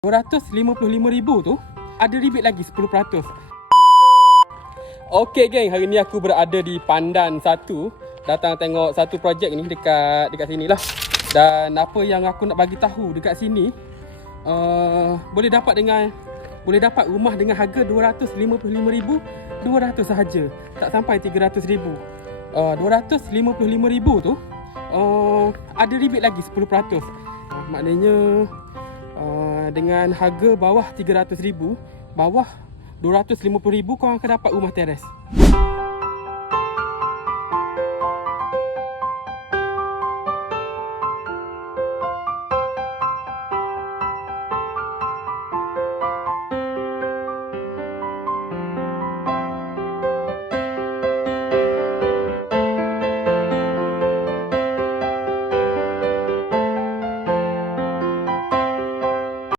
255,000 tu ada rebate lagi 10%. Okey geng, hari ni aku berada di Pandan 1. Datang tengok satu projek ni dekat sini lah. Dan apa yang aku nak bagi tahu dekat sini, boleh dapat rumah dengan harga 255,200 sahaja. Tak sampai 300,000. 255,000 tu ada rebate lagi 10%. Maknanya dengan harga bawah 300,000, bawah 250,000 korang akan dapat rumah teres.